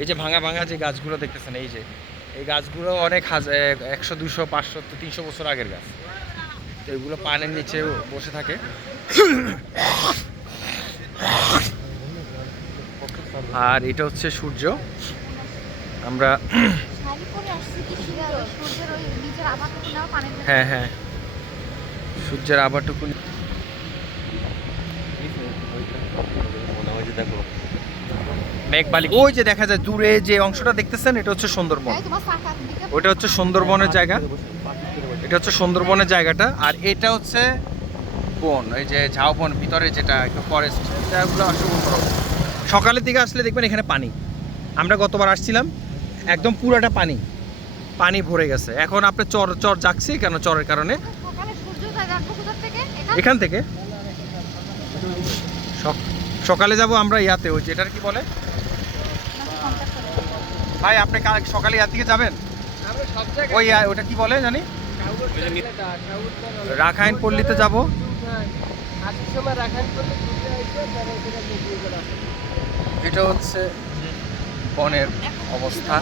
এই যে ভাঙা ভাঙা যে গাছগুলো দেখতেছেন, এই যে, এই গাছগুলো অনেক হাজার একশো, দুশো, পাঁচশো, তিনশো বছর আগের গাছ। তো এগুলো পানের নিচে বসে থাকে। আর এটা হচ্ছে সূর্য। আমরা হ্যাঁ শিয়াল সূর্যের পানির ভেতর। হ্যাঁ হ্যাঁ সূর্যের আবারটুকু মেঘ বালি ওই যে দেখা যায় দূরে যে অংশটা দেখতেছেন এটা হচ্ছে সুন্দরবন। ওইটা হচ্ছে সুন্দরবনের জায়গা। এটা হচ্ছে সুন্দরবনের জায়গাটা। আর এটা হচ্ছে বন এই যে ঝাউবন ভিতরে যেটা একটু ফরেস্ট এটাগুলো আসলে বড়। সকালের দিকে আসলে দেখবেন এখানে পানি। আমরা গতবার আসছিলাম একদম পুরাটা পানি। পানি ভরে গেছে। এখন আপনি চর চর যাচ্ছি কেন চরের কারণে? এখান থেকে। সকালে যাব আমরা ইয়াতে ওই যেটার কি বলে? ভাই আপনি কাল- সকালে ইয়ার দিকে যাবেন? ওই ওটা কি বলে জানি? রাখাইন পল্লীতে যাব। এটা হচ্ছে বনের অবস্থা।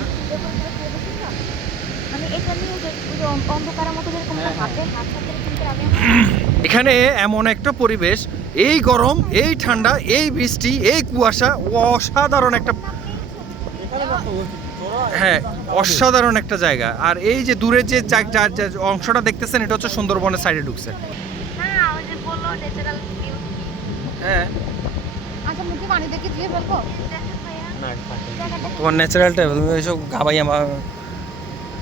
এখানে এমন একটা পরিবেশ এই গরম এই ঠান্ডা এই বৃষ্টি এই কুয়াশা অসাধারণ একটা হ্যাঁ অসাধারণ একটা জায়গা। আর এই যে দূরে যে অংশটা দেখতেছেন এটা হচ্ছে সুন্দরবনের সাইডে ঢুকছে। হ্যাঁ ওই ন্যাচারাল ভিউ হ্যাঁ। আচ্ছা তোমার ন্যাচারালটা এইসব গাবাই আমার।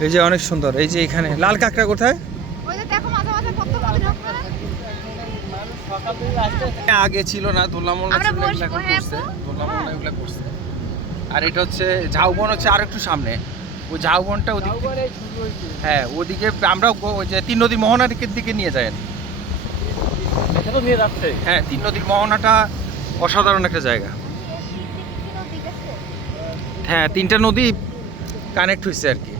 এই যে অনেক সুন্দর এই যে এখানে। লাল কাঁকড়া কোথায়? আগে ছিল না দোলামোলা হ্যাঁ। দোলামোলা হ্যাঁ। এগুলা করছে। আর এটা হচ্ছে ঝাউবন হচ্ছে আর একটু সামনে। ওই ঝাউবনটা ওদিক হ্যাঁ ওদিকে আমরা ওই যে তিন নদীর মোহনার দিকে নিয়ে যায় এখানেও নিয়ে যাচ্ছে। হ্যাঁ তিন নদীর মোহনাটা অসাধারণ একটা জায়গা। হ্যাঁ তিনটা নদী কানেক্ট হয়েছে আর কি।